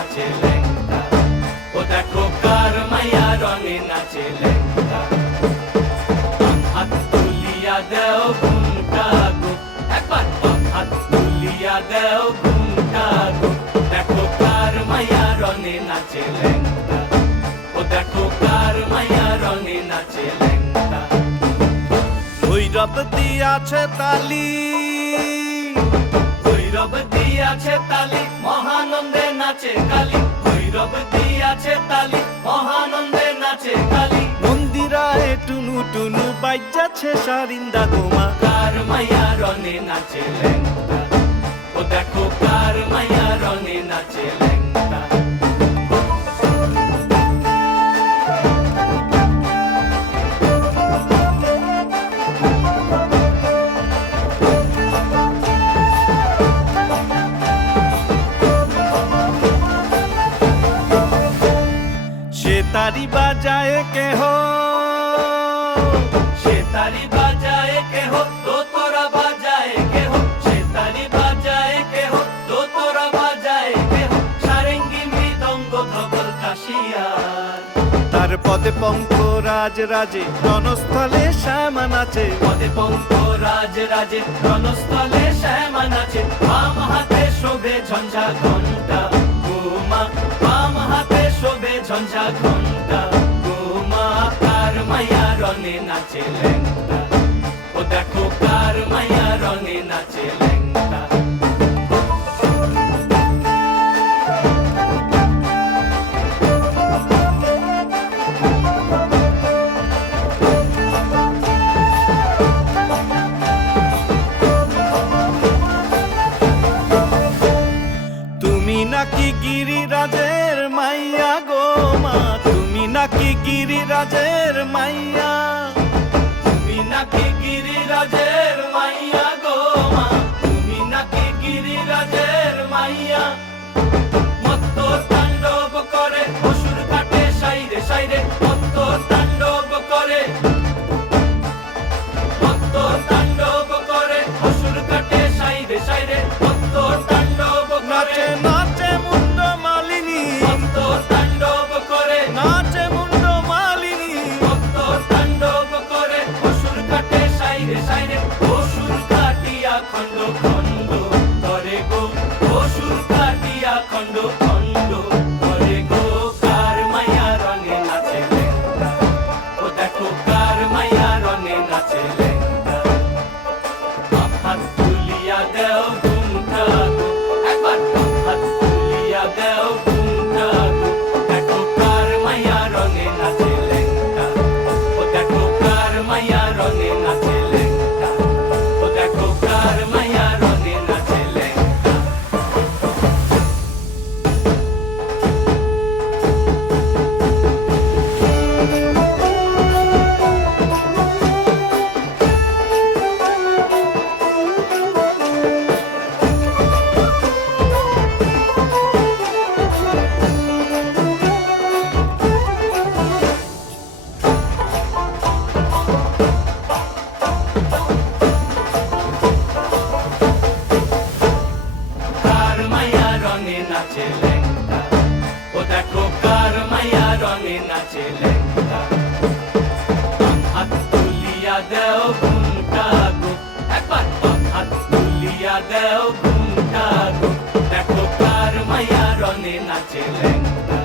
নাচে ল্যাংটা। ও দেখো কার মাইয়া রঙে নাচে ল্যাংটা। হাত তুলিয়া দেও ঘুমটা গো, একবার হাত তুলিয়া দেও ঘুমটা গো। দেখো কার মাইয়া রঙে নাচে ল্যাংটা। ও দেখো কার মাইয়া রঙে নাচে ল্যাংটা। ভৈরব দিয়াছে তালি, ভৈরব দিয়াছে তালি, মহানন্দে নাচে কালী। ভৈরব দিয়াছে তালি, মহানন্দে নাচে কালী। মন্দিরায় টুনু টুনু বাজ্যাছে সারিন্দা গোমা। কার মাইয়া রঙে নাচে ল্যাংটা। ও দেখো কার মাইয়া রঙে নাচে ল্যাংটা। সে তারি বাজায় কেহ, সে তালি বাজায় কেহ, দোতরা বাজায় কেহ। সে তালি বাজায় কেহ, দোতরা বাজায় কেহ। সারেঙ্গি মৃদঙ্গ ধবল কাশিয়ার। তার পদে পঙ্ক রাজ রাজে রণস্থলে শ্যামা নাচে। পদে পঙ্ক রাজ রাজে রণস্থলে শ্যামা নাচে। বাম হাতে শোভে ঝঞ্ঝা ঘণ্টা গোমা। বাম হাতে শোভে ঝঞ্ঝা ঘণ্টা গোমা। কার মাইয়া রঙে নাচে ল্যাংটা। ও দেখো কার মাইয়া রঙে নাচে ল্যাংটা। তুমি নাকি গিরিরাজের মাইয়া গো মা, তুমি নাকি গিরিরাজের মাইয়া। তুমি নাকি গিরিরাজের মাইয়া গো মা। তুমি নাকি গিরিরাজের মাইয়া। মত্ত তাণ্ডব করে অসুর কাটে সাইরে সাইরে। মত্ত তাণ্ডব করে, মত্ত তাণ্ডব করে অসুর কাটে সাইরে সাইরে। মত্ত তাণ্ডব করে, নাচে নাচে মুন্ড মালিনী, মত্ত তাণ্ডব করে, নাচে মুন্ড মালিনী। মত্ত তাণ্ডব করে অসুর কাটে সাইরে সাইরে। অসুর কাটিয়া খণ্ড খণ্ড করে গো। অসুর কাটিয়া খণ্ড খণ্ড করে গো। কার মাইয়া রঙে নাচে ল্যাংটা। ও দেখো কার মাইয়া রঙে নাচে ল্যাংটা। হাত তুলিয়া দেও ঘুমটা গো, একবার হাত তুলিয়া দেও ঘুমটা গো। দেখো কার মাইয়া রঙে নাচে ল্যাংটা। ও দেখো কার মাইয়া রঙে নাচে ল্যাংটা। ও দেখো কার মাইয়া রঙে নাচে ল্যাংটা। কার মাইয়া রঙে নাচে ল্যাংটা। ও দেখো কার মাইয়া রঙে নাচে ল্যাংটা। হাত তুলিয়া দেও ঘুমটা গো, একবার হাত তুলিয়া দেও ঘুমটা গো। দেখো কার মাইয়া রঙে নাচে ল্যাংটা।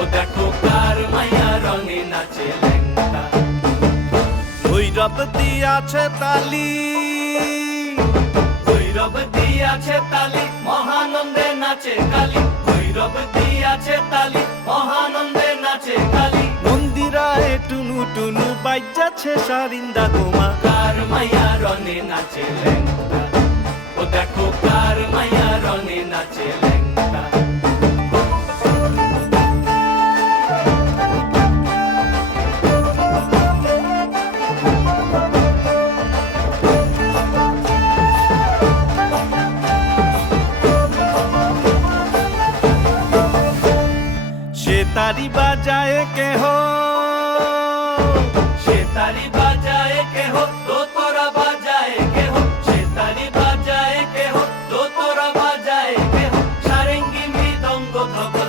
ও দেখো কার মাইয়া রঙে নাচে ল্যাংটা। ভৈরব দিয়াছে তালি, ভৈরব দিয়াছে তালি, মহানন্দে নাচে কালী। ভৈরব দিয়াছে তালি, মহানন্দে নাচে কালী। মন্দিরায় টুনু টুনু বাজ্যাছে সারিন্দা গোমা। কার মাইয়া রঙে নাচে ল্যাংটা। ও দেখো কার মাইয়া রঙে নাচে ল্যাংটা। সে তারি বাজায় কেহ, সে তালি বাজায় কেহ, দোতরা বাজায় কেহ। সে তালি বাজায় কেহ, দোতরা বাজায় কেহ। সারেঙ্গি মৃদঙ্গ ধবল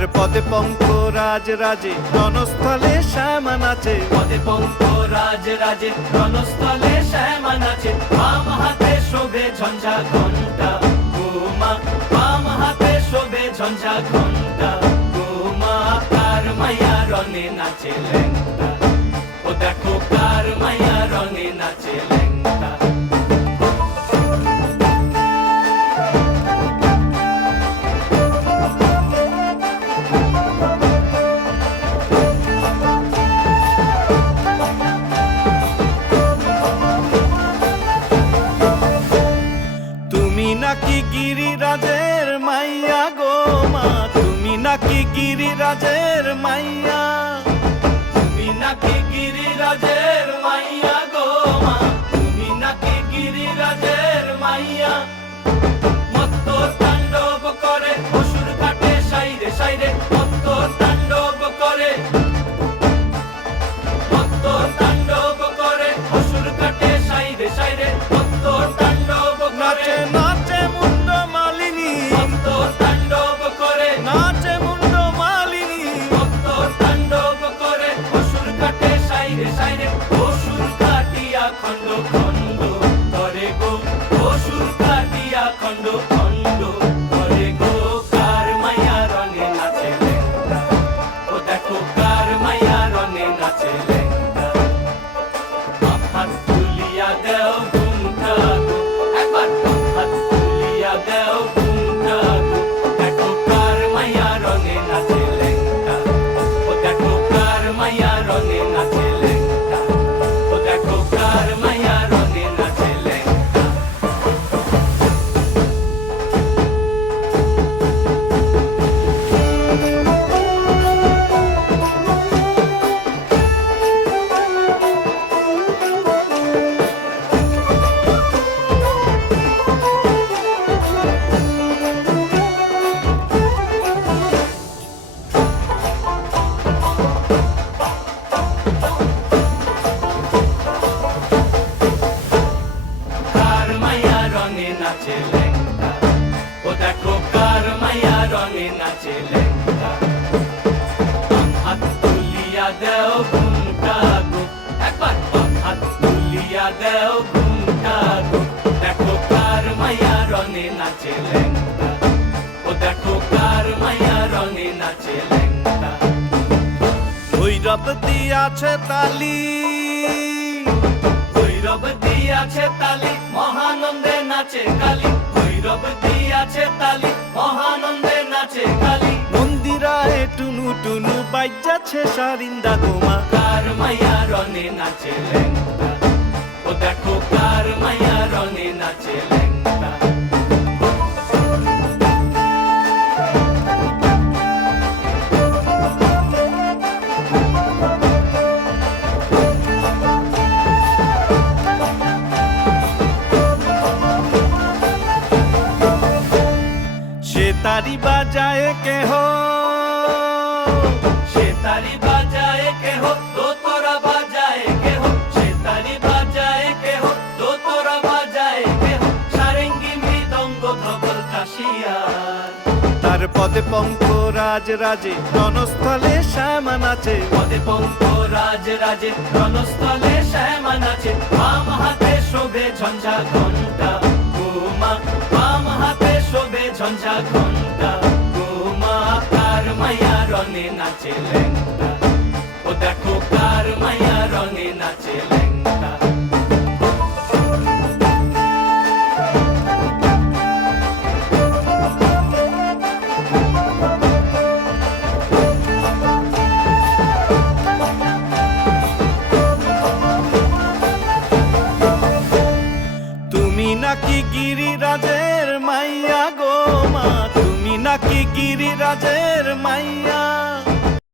তার পদে পঙ্ক রাজ রাজে রণস্থলে শ্যামা নাচে। পদে পঙ্ক রাজ রাজে রণস্থলে শ্যামা নাচে। বাম হাতে শোভে ঝঞ্ঝা ঘণ্টা গোমা, বাম হাতে শোভে ঝঞ্ঝা ঘণ্টা গোমা। কার মাইয়া রণে নাচে ল্যাংটা, ও দেখো কার মাইয়া রণে নাচে ল্যাংটা। তুমি নাকি গিরিরাজের মাইয়া গো মা, তুমি নাকি গিরিরাজের মাইয়া। তুমি নাকি গিরিরাজের মাইয়া গো মা, তুমি নাকি গিরিরাজের মাইয়া। মত্ত তাণ্ডব করে অসুর কাটে সাইরে সাইরে, মত্ত তাণ্ডব করে, মত্ত তাণ্ডব করে অসুর কাটে সাইরে সাইরে, মত্ত তাণ্ডব করে। নাচে নাচে মুন্ড মালিনী, মত্ত তাণ্ডব করে, নাচে মুন্ড মালিনী। মত্ত তাণ্ডব করে অসুর কাটে সাইরে সাইরে, অসুর কাটিয়া খণ্ড খণ্ড করে গো, অসুর কাটিয়া খণ্ড খণ্ড করে গো। কার মাইয়া রঙে নাচে ল্যাংটা, ও দেখো কার মাইয়া রঙে নাচে ল্যাংটা। হাত তুলিয়া দেও ঘুমটা গো, একবার হাত তুলিয়া দেও ঘুমটা গো, দেখো কার মাইয়া রঙে নাচে ল্যাংটা, ও দেখো কার মাইয়া রঙে নাচে ল্যাংটা, ও দেখো কার মাইয়া রঙে নাচে ল্যাংটা। কার মাইয়া রঙে নাচে ল্যাংটা, ও দেখো কার মাইয়া রঙে নাচে ল্যাংটা। হাত তুলিয়া দেও ঘুমটা গো, একবার হাত তুলিয়া দেও ঘুমটা গো, দেখো কার মাইয়া রঙে নাচে ল্যাংটা, ও দেখো কার মাইয়া রঙে নাচে ল্যাংটা। ভৈরব দিয়াছে তালি, ভৈরব দিয়াছে তালি মহানন্দে নাচে কালী, ভৈরব দিয়াছে তালি মহানন্দে নাচে কালী। মন্দিরায় টুনু টুনু বাজ্যাছে সারিন্দা গোমা। কার মাইয়া রণে নাচে ল্যাংটা, ও দেখো কার মাইয়া রণে নাচে ল্যাংটা। সে তারি বাজায় কেহ, সে তারি বাজায় কেহ, দোতরা বাজায় কেহ, সে তারি বাজায় কেহ, দোতরা বাজায় কেহ। সারেঙ্গি মৃদঙ্গ ধবল কাশিয়ার, তার পদে পঙ্ক রাজ রাজে রণস্থলে শ্যামা নাচে। পদে পঙ্ক রাজ রাজে রণস্থলে শ্যামা নাচে। বাম হাতে শোভে ঝঞ্ঝা ঘণ্টা গোমা, বাম হাতে শোভে ঝঞ্ঝা ঘণ্টা গোমা। কার মাইয়া রণে নাচে ল্যাংটা, ও দেখো কার মাইয়া রণে নাচে ল্যাংটা। তুমি নাকি গিরিরাজের মাইয়া গো মা, তুমি নাকি গিরিরাজের মাইয়া।